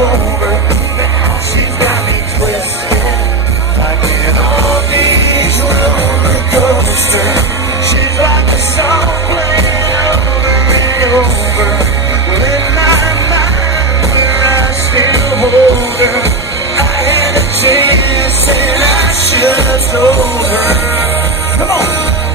over. Now she's got me twisted like an old beach roller coaster. She's like a song playing over and over. Well, in my mind, where I still hold her. I had a chance and I should have told her. Come on.